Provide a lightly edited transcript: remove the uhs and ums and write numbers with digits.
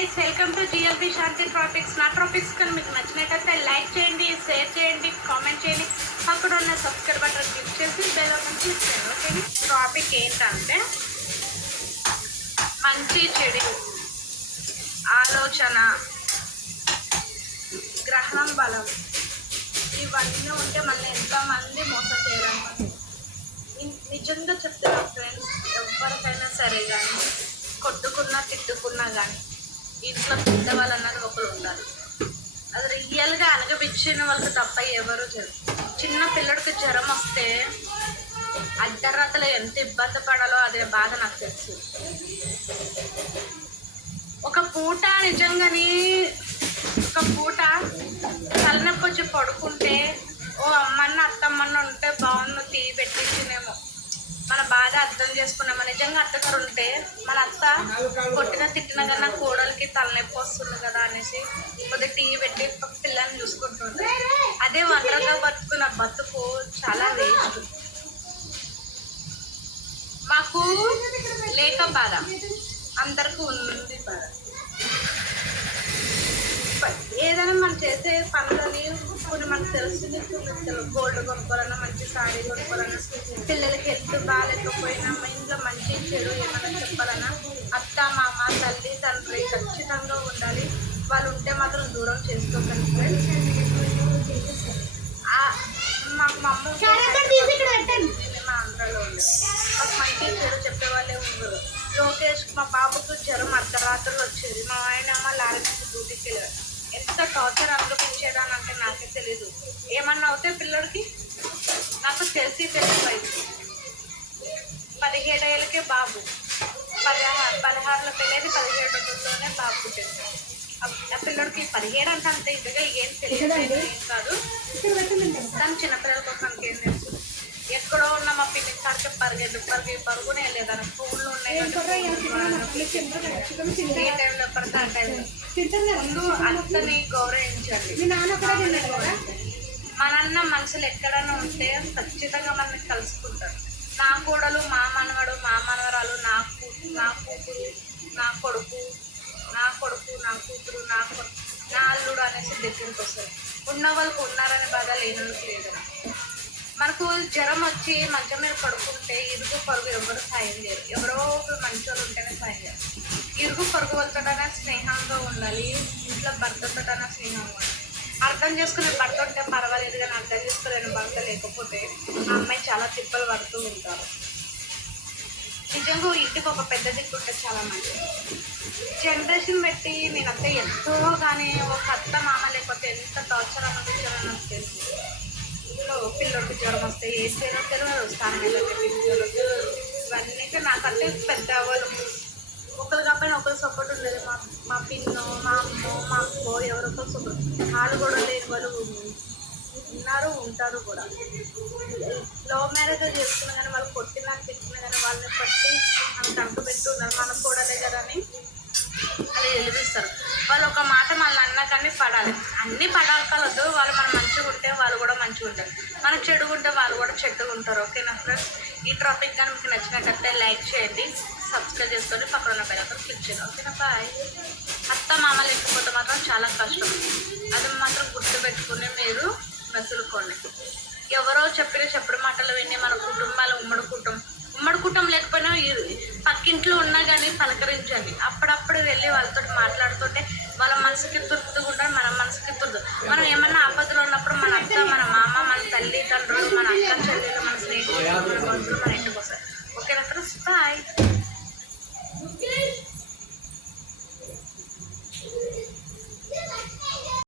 Guys, welcome to GLB Shanti tropics. నా tropics కానీ మీకు నచ్చినట్టయితే లైక్ చేయండి, షేర్ చేయండి, కామెంట్ చేయండి. అక్కడ ఉన్న సబ్స్క్రైబ్ బటన్ క్లిక్ చేసి బెల్ ఐకాన్ క్లిక్ చేయండి. ఓకే, టాపిక్ ఏంటంటే మంచి చెడు, ఆలోచన, గ్రహణం బలం, ఇవన్నీ ఉంటే మళ్ళీ ఎంతమంది మోసం చేయాలన్నమాట. నిజంగా చెప్తున్నా ఫ్రెండ్స్, ఎవరికైనా సరే కానీ కొట్టుకున్నా తిట్టుకున్నా కానీ ఇంట్లో పెద్దవాళ్ళన్నది ఒకరు ఉండాలి. అది రియల్గా అనగబిచ్చిన వాళ్ళకి తప్ప ఎవరు చిన్న పిల్లడికి జ్వరం వస్తే అర్ధరాత్రులు ఎంత ఇబ్బంది పడాలో అదే బాధ నాకు తెలుసు. ఒక పూట నిజంగాని ఒక పూట తలనొప్పి వచ్చి పడుకుంటే ఓ అమ్మన్న అత్తమ్మన్న ఉంటే బాగుండు, టీ పెట్టించినేమో మన బాధ అర్థం చేసుకున్నాము. నిజంగా అత్తగారు ఉంటే మన అత్త కొట్టిన తిట్టిన కన్నా కోడలికి తలనొప్పి వస్తుంది కదా అనేసి కొద్దిగా టీ పెట్టి పిల్లల్ని చూసుకుంటుంది. అదే ఒంటరిగా బతుకున్న బతుకు చాలా వేస్ట్. మాకు లేక బాధ, అందరికీ ఉంది బాధ. ఏదైనా మనం చేసే పనులని కొన్ని మనకు తెలుస్తుంది. గోల్డ్ కొనుక్కోవాలన్నా, మంచి సారీ కొనుక్కోవాలన్నా, పిల్లలకి హెల్త్ బాగాలేకపోయినా, ఇంట్లో మంచి చెడు ఏమైనా చెప్పాలన్నా అత్త మామ తల్లి తండ్రి ఖచ్చితంగా ఉండాలి. వాళ్ళు ఉంటే మాత్రం దూరం చేసుకోకండి ఫ్రెండ్స్. మాకు మా అమ్మ మా ఆంధ్రాలో ఉండేది. మాకు మంచి చెడు చెప్పేవాళ్ళే ఉండరు. లోకేష్ మా బాబుకు జ్వరం అర్ధరాత్రులు వచ్చేది. మా ఆయన లారీ నుంచి డ్యూటీకి వెళ్ళారు. ఎంత టార్చర్ అనుభవించేదాని అంటే నాకే తెలీదు. ఏమన్నా అవుతే పిల్లడికి నాకు తెలిసి వయసు 17 ఏళ్ళకే బాబు, 16లో పెళ్ళేది, 17 రోజుల్లోనే బాబు పుట్టింది. ఆ పిల్లడికి 17 అంటే అంత ఇదిగా ఏం తెలియదు, ఏం కాదు. కానీ చిన్నపిల్లల కోసం మనకి ఏం తెలుసు. ఎక్కడో ఉన్న మా పిల్లకి కాడికి పరుగునే వెళ్ళేదాన్ని. స్కూల్లో ఉన్నాయి ఏ టైంలో పడితే ఆ టైంలో. ముందు అత్తని గౌరవించండి. మన మనుషులు ఎక్కడైనా ఉంటే ఖచ్చితంగా మనల్ని కలుసుకుంటారు. నా కోడలు, మా మనవడు, మా మనవరాలు, నా కూతురు, నా కొడుకు, నా కూతురు, నా అల్లుడు అనేసి దగ్గరికి వస్తారు. ఉన్న వాళ్ళకు ఉన్నారనే బాధ, లేని వాళ్ళకి లేదు. మనకు జ్వరం వచ్చి మంచం మీద పడుకుంటే ఇరుగు పొరుగు ఎవరు సాయం చేయరు. ఎవరో మంచోళ్ళు ఉంటేనే సాయం చేయరు. ఇరుగు పొరుగు వాళ్ళతోటైనా స్నేహంగా ఉండాలి. ఇంట్లో భర్తతోటైనా స్నేహంగా ఉండాలి. అర్థం చేసుకునే భర్త ఉంటే పర్వాలేదు, కానీ అర్థం చేసుకోలేని భర్త లేకపోతే ఆ అమ్మాయి చాలా తిప్పలు పడుతూ ఉంటారు. నిజంగా ఇంటికి ఒక పెద్ద దిక్కు ఉంటే చాలా మంచిది. జనరేషన్ బట్టి నేనంతా ఎంతో కానీ ఒక అత్త మామ లేకపోతే ఎంత టార్చర్ అనుభవించాలో నాకు తెలుసు. పిల్లలకి జ్వరం వస్తే ఏం చేయడం తెలియదు, స్నానం ఇవన్నీ నాకంటే పెద్ద వాళ్ళు ఒకరు కాకపోయినా ఒకరు సపోర్ట్ ఉండేది. మా పిన్నో, మా అమ్మో, మా అక్కో ఎవరో ఒకరు సపోర్ట్. వాళ్ళు కూడా లేని వాళ్ళు ఉన్నారు, ఉంటారు కూడా. లవ్ మ్యారేజ్ చేసుకున్నా కానీ వాళ్ళు కొట్టినా తిట్టినా కానీ వాళ్ళని పట్టి మనకు అంటు పెట్టి ఉన్నారు. మనకు కూడా కదా అని అలా ఎదిరిస్తారు. వాళ్ళు ఒక మాట మళ్ళీ అన్నా కానీ పడాలి. అన్నీ పడాలకలదు. వాళ్ళు మనం మంచిగా ఉంటే వాళ్ళు కూడా మంచిగా ఉంటారు, మనం చెడుగా ఉంటే వాళ్ళు కూడా చెడ్డగా ఉంటారు. ఓకేనా ఫ్రెండ్స్, ఈ టాపిక్ కానీ మీకు నచ్చినట్లయితే లైక్ చేయండి, సబ్స్క్రైబ్ చేసుకొని పక్కన ఉన్న బెల్ ఐకాన్ క్లిక్ చేయండి. ఓకేనా, బాయ్. అత్త మామ లేకపోతే మాత్రం చాలా కష్టం. అది మాత్రం గుర్తుపెట్టుకుని మీరు మెసులుకోండి. ఎవరో చెప్పిన మాటలు విని మన కుటుంబాలు ఉమ్మడి కుటుంబం లేకపోయినా పక్కింట్లో ఉన్నా కానీ పలకరించండి. అప్పుడప్పుడు వెళ్ళి వాళ్ళతో మాట్లాడుతుంటే వాళ్ళ మనసుకి తృప్తిగా ఉంటారు, మన మనసుకి తృప్తి. మనం ఏమన్నా ఆపదలో ఉన్నప్పుడు మన అత్త, మన మామ, మన తల్లి తండ్రులు, మన